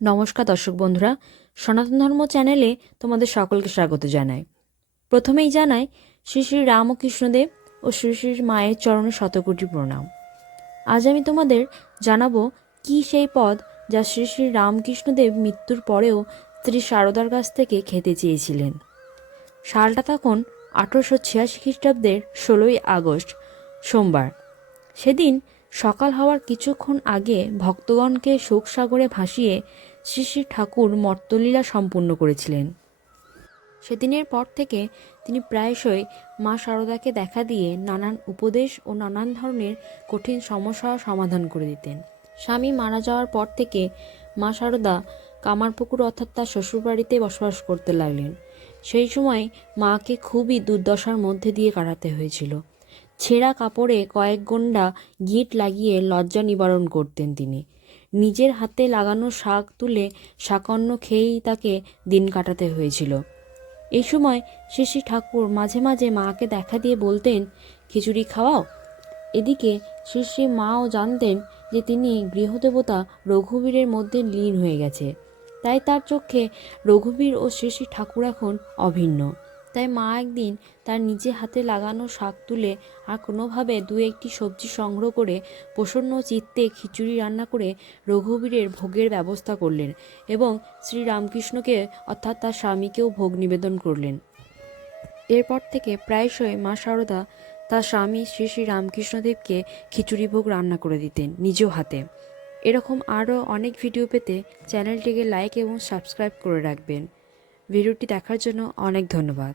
নমস্কার দর্শক বন্ধুরা, সনাতন ধর্ম চ্যানেলে তোমাদের সকলকে স্বাগত জানাই। প্রথমেই জানাই শ্রী শ্রী রামকৃষ্ণদেব ও শ্রী শ্রী মায়ের চরণে শতকোটি প্রণাম। আজ আমি তোমাদের জানাবো কি সেই পদ যা শ্রী শ্রী রামকৃষ্ণদেব মৃত্যুর পরেও স্ত্রী শারদার কাছ থেকে খেতে চেয়েছিলেন। সালটা তখন 1886 খ্রিস্টাব্দের 16ই আগস্ট, সোমবার। সেদিন সকাল হওয়ার কিছুক্ষণ আগে ভক্তগণকে শোকসাগরে ভাসিয়ে শ্রী শ্রী ঠাকুর মর্তলীলা সম্পূর্ণ করেছিলেন। সেদিনের পর থেকে তিনি প্রায়শই মা শারদাকে দেখা দিয়ে নানান উপদেশ ও নানান ধরনের কঠিন সমস্যার সমাধান করে দিতেন। স্বামী মারা যাওয়ার পর থেকে মা শারদা কামারপুকুর অর্থাৎ তার শ্বশুরবাড়িতে বসবাস করতে লাগলেন। সেই সময় মাকে খুবই দুর্দশার মধ্যে দিয়ে কাটাতে হয়েছিল। ছেঁড়া কাপড়ে কয়েক গন্ডা গিঁট লাগিয়ে লজ্জা নিবারণ করতেন তিনি। নিজের হাতে লাগানো শাক তুলে শাকান্ন খেয়েই তাকে দিন কাটাতে হয়েছিল। এই সময় শ্রী শ্রী ঠাকুর মাঝে মাঝে মাকে দেখা দিয়ে বলতেন, খিচুড়ি খাওয়াও। এদিকে শ্রী শ্রী মাও জানতেন যে তিনি গৃহদেবতা রঘুবীরের মধ্যে লীন হয়ে গেছে, তাই তার চোখে রঘুবীর ও শ্রী শ্রী ঠাকুর এখন অভিন্ন। তাই মা একদিন তার নিজে হাতে লাগানো শাক তুলে আর কোনোভাবে দু একটি সবজি সংগ্রহ করে প্রসন্ন চিত্তে খিচুড়ি রান্না করে রঘুবীরের ভোগের ব্যবস্থা করলেন এবং শ্রীরামকৃষ্ণকে অর্থাৎ তার স্বামীকেও ভোগ নিবেদন করলেন। এরপর থেকে প্রায়শই মা শারদা তার স্বামী শ্রী শ্রী রামকৃষ্ণদেবকে খিচুড়ি ভোগ রান্না করে দিতেন নিজ হাতে। এরকম আরও অনেক ভিডিও পেতে চ্যানেলটিকে লাইক এবং সাবস্ক্রাইব করে রাখবেন। ভিডিওটি দেখার জন্য অনেক ধন্যবাদ।